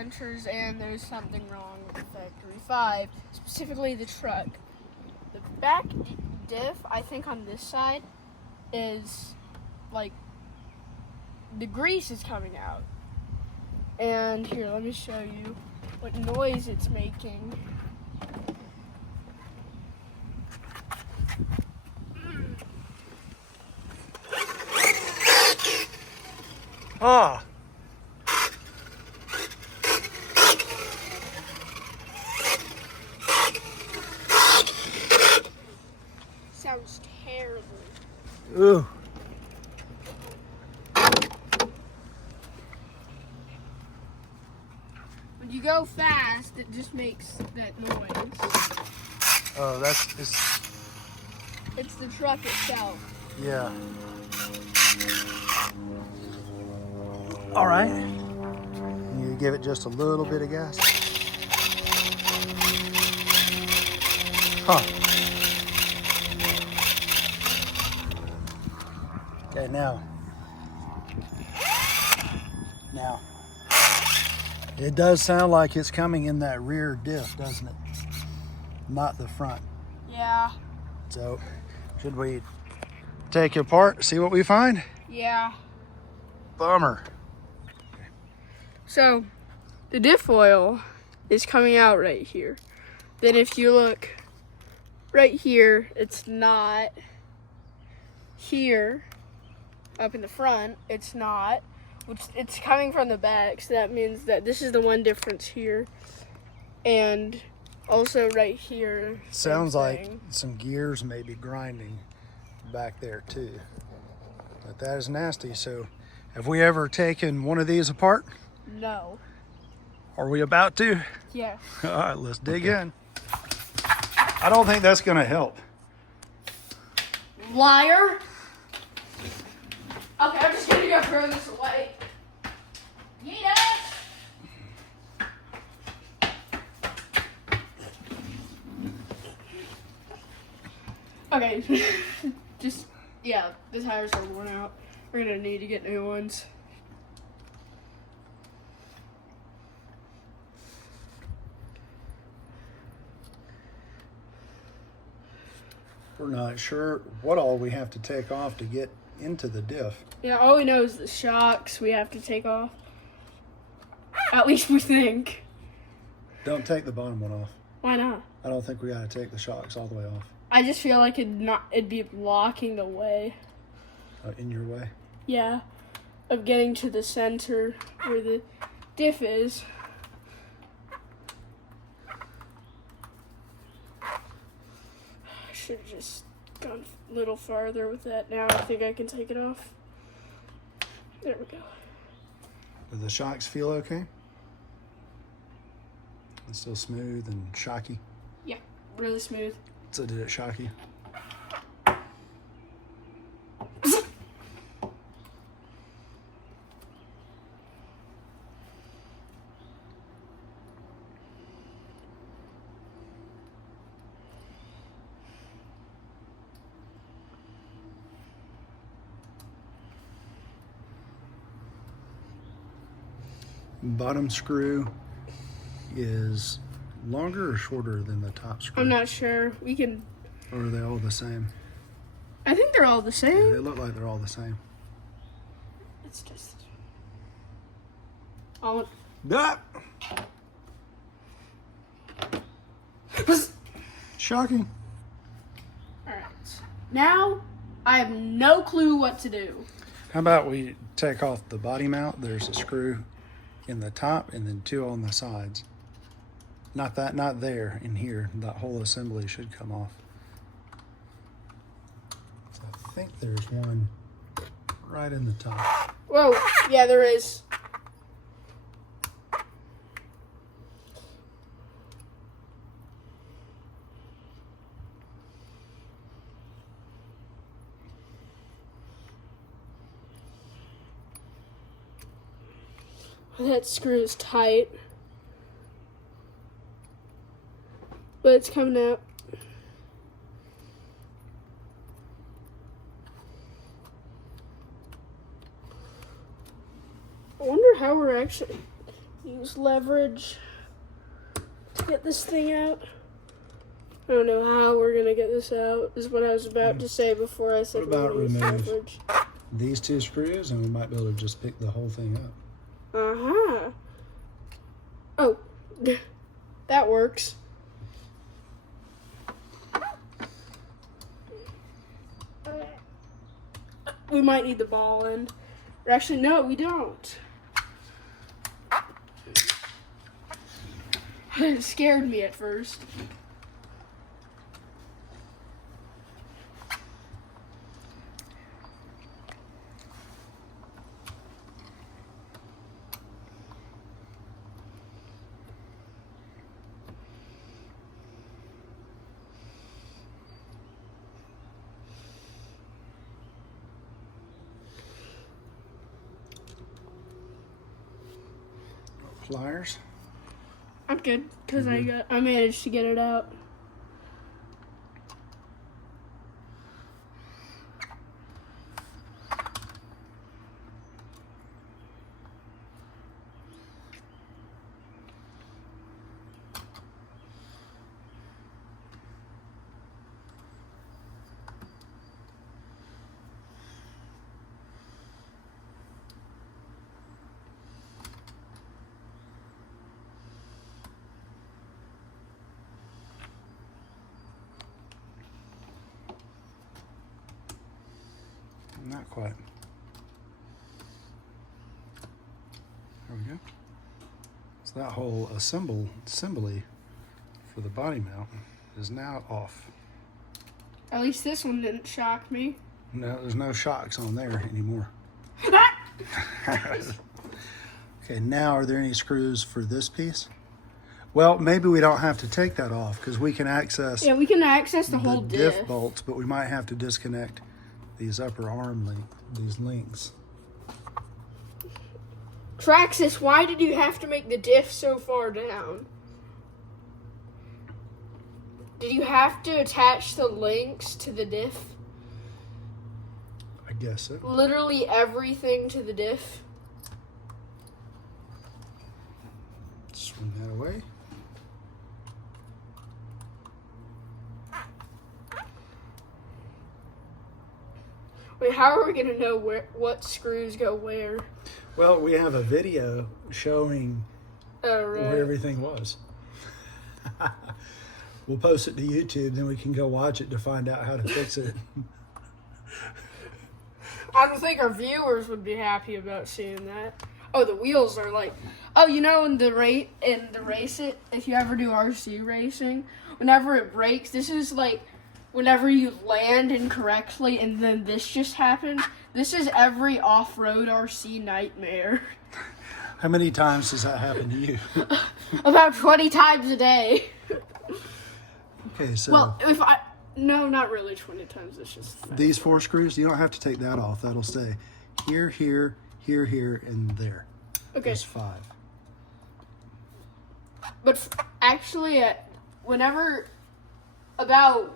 centers, and there's something wrong with the Factory 5, specifically the truck. The back diff, I think on this side, is like the grease is coming out. And here, let me show you what noise it's making. Ah. Sounds terrible. Ooh. When you go fast, it just makes that noise. Oh, It's the truck itself. yeah. All right. You give it just a little bit of gas. Huh. Okay, now. It does sound like it's coming in that rear diff, doesn't it? Not the front. Yeah. So, should we take it apart, see what we find? Yeah. Bummer. So, the diff oil is coming out right here. Then if you look right here, it's not. Here, up in the front, it's not. Which it's coming from the back, so that means that this is the one difference here. And also right here. Sounds like some gears may be grinding back there too. But that is nasty. So, have we ever taken one of these apart? No. Are we about to? Yeah. All right, let's dig in. I don't think that's going to help. Liar. Okay, I'm just gonna go throw this away. Yeet it! Okay, yeah, the tires are worn out. We're gonna need to get new ones. We're not sure what all we have to take off to get into the diff. Yeah, all we know is the shocks we have to take off. At least we think. Don't take the bottom one off. Why not? I don't think we got to take the shocks all the way off. I just feel like it'd be blocking the way. In your way? Yeah, of getting to the center where the diff is. I should have just gone a little farther with that. Now I think I can take it off. There we go. Do the shocks feel okay? It's still smooth and shocky? Yeah, really smooth. So did it shock you? Bottom screw is longer or shorter than the top screw? I'm not sure. We can. Or are they all the same? I think they're all the same. Yeah, they look like they're all the same. It's just. All. Ah! Shocking. Alright. Now, I have no clue what to do. How about we take off the body mount? There's a screw in the top and then two on the sides. Not there, in here. That whole assembly should come off. So I think there's one right in the top. Whoa, yeah, there is. That screw is tight. But it's coming out. I wonder how we're actually use leverage to get this thing out. I don't know how we're gonna get this out, is what I was about to say before I said What about we're gonna use remove leverage. these 2 screws, and we might be able to just pick the whole thing up. Uh-huh. Oh, that works. We might need the ball end. Or actually, no, we don't. It scared me at first. Pliers. I'm good because I managed to get it out. Not quite. There we go. So that whole assembly for the body mount is now off. At least this one didn't shock me. No, there's no shocks on there anymore. Okay, now are there any screws for this piece? Well, maybe we don't have to take that off because we can access Yeah, we can access the whole diff bolts, but we might have to disconnect these upper arm these links. Traxxas, why did you have to make the diff so far down? Did you have to attach the links to the diff? I guess so. Literally everything to the diff? Swing that away. Wait, how are we gonna know what screws go where? Well, we have a video showing where everything was. We'll post it to YouTube, then we can go watch it to find out how to fix it. I don't think our viewers would be happy about seeing that. Oh, the wheels are like, oh, you know, in the race it, if you ever do RC racing, whenever it breaks, this is like whenever you land incorrectly and then this just happens. This is every off-road RC nightmare. How many times does that happen to you? About 20 times a day. Okay, so Well, no, not really 20 times. It's just these 4 screws, you don't have to take that off. That'll stay here, here, here, here, and there. okay. There's 5. But actually, whenever about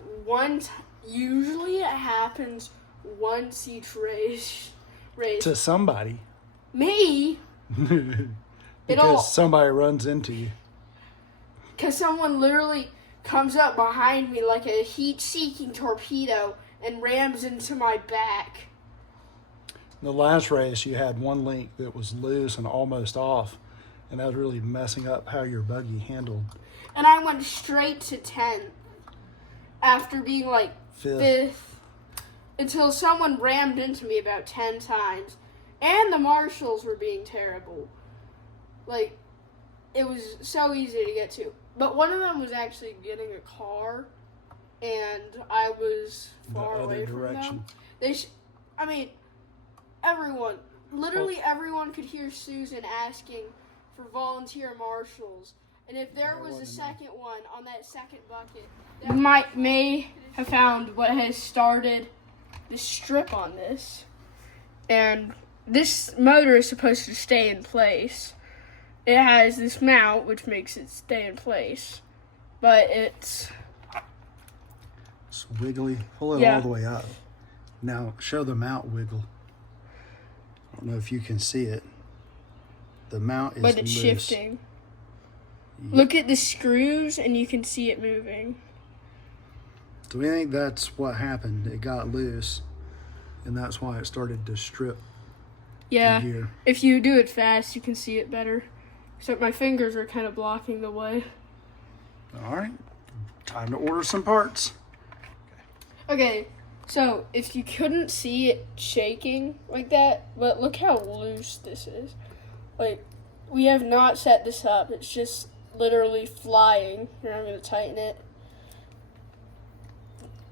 usually it happens once each race. To somebody. Me. Because somebody runs into you. Because someone literally comes up behind me like a heat-seeking torpedo and rams into my back. In the last race, you had one link that was loose and almost off, and that was really messing up how your buggy handled. And I went straight to 10th after being like 5th until someone rammed into me about 10 times. And the marshals were being terrible. Like, it was so easy to get to. But one of them was actually getting a car, and I was far away from them. Everyone, literally everyone could hear Susan asking for volunteer marshals. And if there was a second one on that second bucket, that may have found what has started the strip on this. And this motor is supposed to stay in place. It has this mount, which makes it stay in place. But it's wiggly. Pull it all the way up. Now, show the mount wiggle. I don't know if you can see it. The mount is but it's loose. shifting. Yep. Look at the screws, and you can see it moving. So we think that's what happened. It got loose, and that's why it started to strip Yeah, the gear. if you do it fast, you can see it better. So my fingers are kind of blocking the way. All right, time to order some parts. Okay, so if you couldn't see it shaking like that, but look how loose this is. Like, we have not set this up. It's just literally flying. Here, I'm going to tighten it.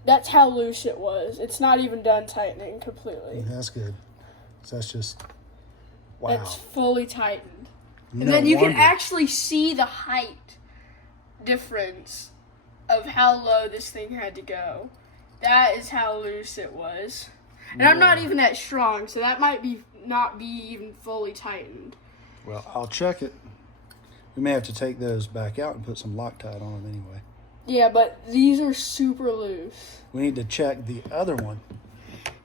That's how loose it was. It's not even done tightening completely. That's good. So that's just, wow. It's fully tightened. And No then you can wonder. actually see the height difference of how low this thing had to go. That is how loose it was. And I'm not even that strong, so that might be not be even fully tightened. Well, I'll check it. We may have to take those back out and put some Loctite on them anyway. Yeah, but these are super loose. We need to check the other one.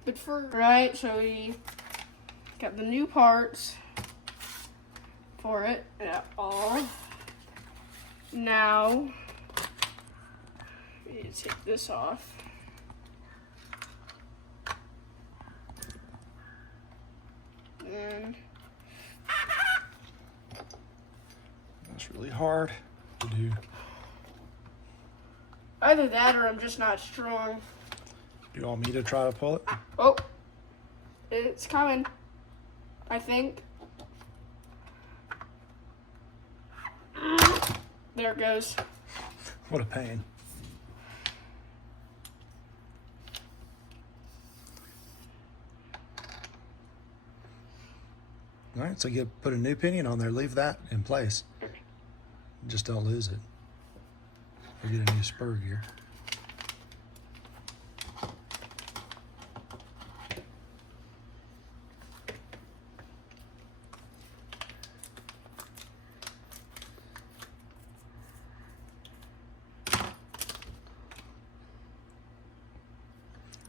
But right, so we got the new parts for it. Yeah, all. Now, we need to take this off. And That's really hard to do. either that or I'm just not strong. Do you want me to try to pull it? Oh, it's coming, I think. There it goes. What a pain. All right, so you put a new pinion on there. Leave that in place. Just don't lose it. Or get a new spur gear.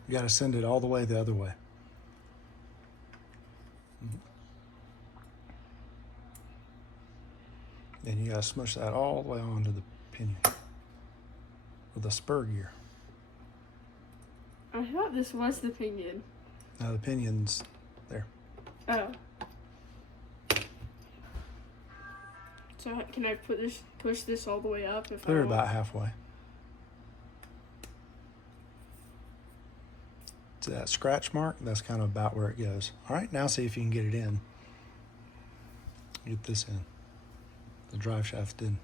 You got to send it all the way the other way. And you got to smush that all the way onto the pinion with a spur gear. I thought this was the pinion. Now the pinion's there. Oh. So can I push this all the way up if Put I it want? about halfway. To that scratch mark, that's kind of about where it goes. All right, now see if you can get it in. Get this in. The drive shaft in.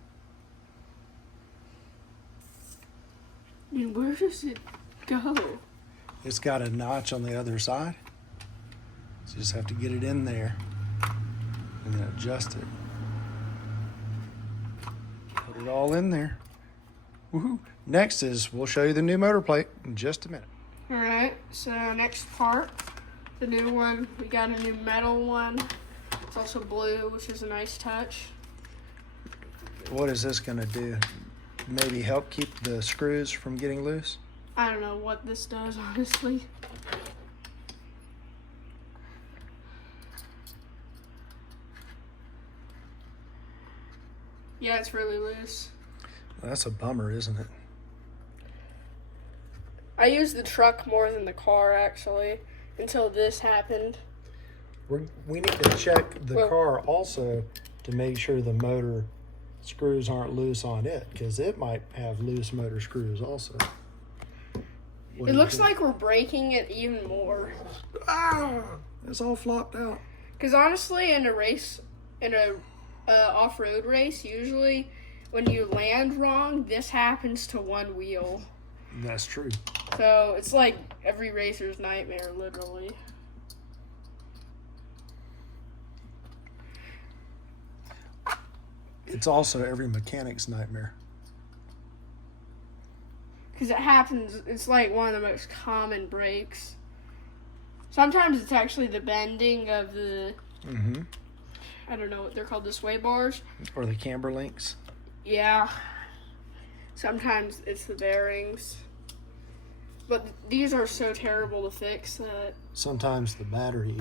I mean, where does it go? It's got a notch on the other side. So you just have to get it in there and then adjust it. Put it all in there. Woohoo. Next is, we'll show you the new motor plate in just a minute. All right, so next part, the new one. We got a new metal one. It's also blue, which is a nice touch. What is this gonna do? Maybe help keep the screws from getting loose? I don't know what this does, honestly. Yeah, it's really loose. That's a bummer, isn't it? I use the truck more than the car, actually, until this happened. We need to check the car also to make sure the motor screws aren't loose on it, because it might have loose motor screws also. What do It you looks think? like we're breaking it even more. Ah, it's all flopped out. Because honestly, in a off-road race, usually when you land wrong, this happens to one wheel. That's true. So it's like every racer's nightmare, literally. It's also every mechanic's nightmare. Because it happens, it's like one of the most common breaks. Sometimes it's actually the bending of the, I don't know what they're called, the sway bars. Or the camber links. Yeah. Sometimes it's the bearings. But these are so terrible to fix that... Sometimes the battery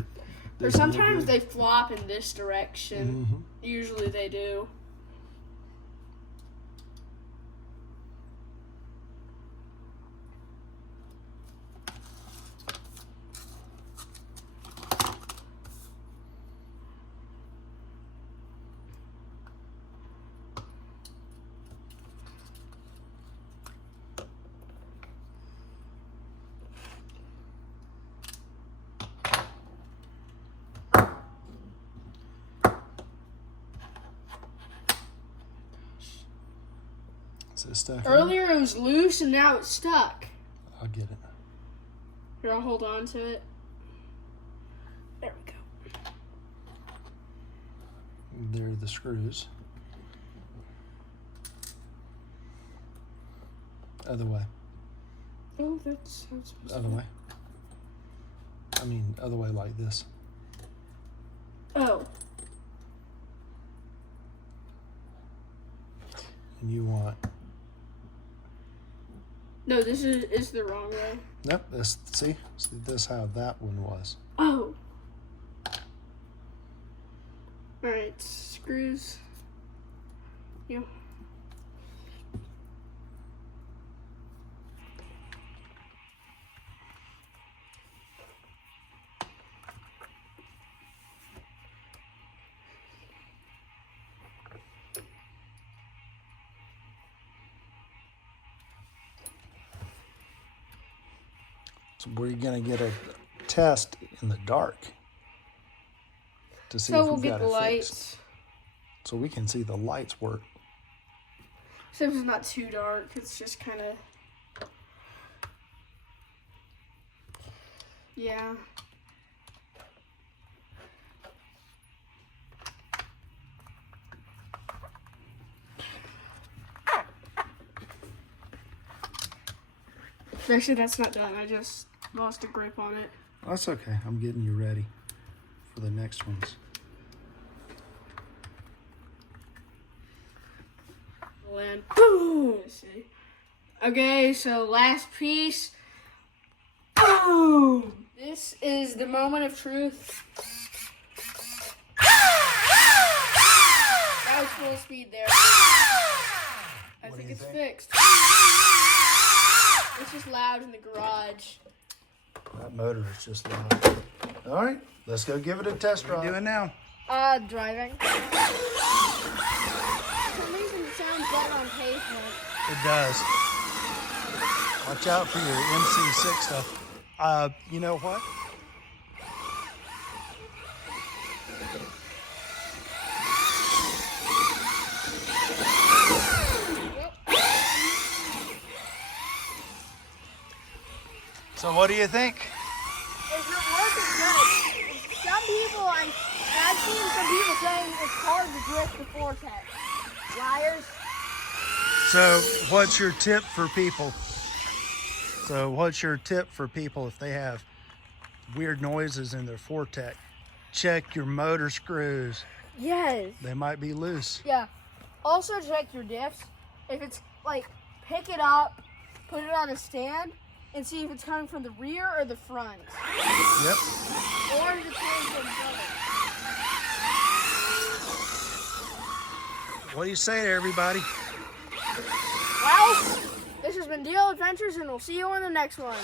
Or sometimes they flop in this direction. Mm-hmm. Usually they do. Is it stuck? Earlier it was loose and now it's stuck. I'll get it. Here, I'll hold on to it. There we go. There are the screws. Other way. Oh, that's how it's supposed to Other be. way. I mean, other way like this. Oh. And you want... No, this is the wrong way. Nope, see, this how that one was. Oh. Alright, screws. Yeah. So we're gonna get a test in the dark to see So if we'll we've get got the it lights. fixed. So we can see the lights work. Except it's not too dark. It's just kind of... Yeah. Actually, that's not done. I just lost a grip on it. That's okay. I'm getting you ready for the next ones. And boom! Let's see. Okay, so last piece. Boom! This is the moment of truth. That was full speed there. I think it's fixed. It's just loud in the garage. That motor is just loud. All right, let's go give it a test drive. What are you doing now? Driving. For some reason it sounds better on pavement. It does. Watch out for your MC6 stuff. You know what? So what do you think? If your work is good, some people, I've seen some people saying it's hard to drift the Vortex. Liars. So what's your tip for people? So what's your tip for people if they have weird noises in their Vortex? Check your motor screws. Yes. They might be loose. Yeah. Also check your diffs. If it's like, pick it up, put it on a stand, and see if it's coming from the rear or the front. Yep. Or if it's coming from both. What do you say to everybody? Well, this has been Deal Adventures, and we'll see you on the next one.